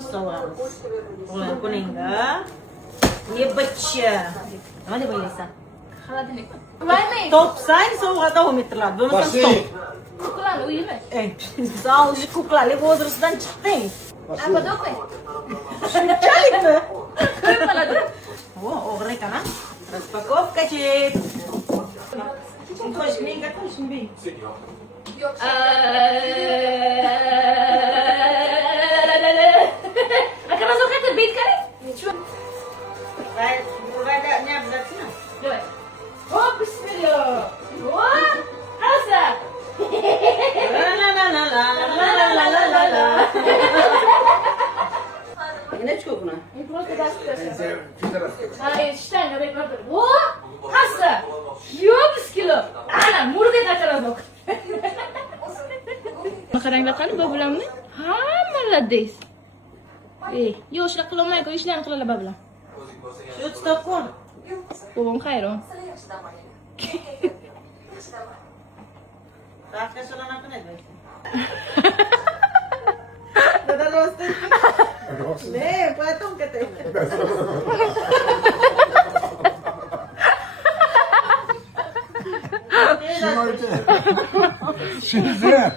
soğanımız. Ulan kuninga. Ye bıçı. Hadi bayılsa. Top sign soğuk da umitler. Bunu sen top. Kuklan uyuyor. Sağ ol şu kuklayı bozursundan çıktın. Apa dokter? Çalik mi? Kırmadı. Oh, oğre kana. Распаковка чип. Hoş geldin, hoş geldin. Akan masuk kan terbit kan? Burada ne yapacaksın? Coba. Oh, bismillah. Wah, asa. La la la la la la la la la. Ne çıkıyor buna? Просто das. Ay, şten ne bekliyordur? Wah, asa. Yobis kilo. Ana, murga kaçaraz bak. Makaranglar qani babulamni? Hammalardays. Yo'q, shunaqa qilolmayku, ishlarni qiladi babulam. Şu stop koy. Bobom hayron. Başka soran hakkı ne diyorsun? Neden olsun? Ne? Patong ka tayo. Şimdi.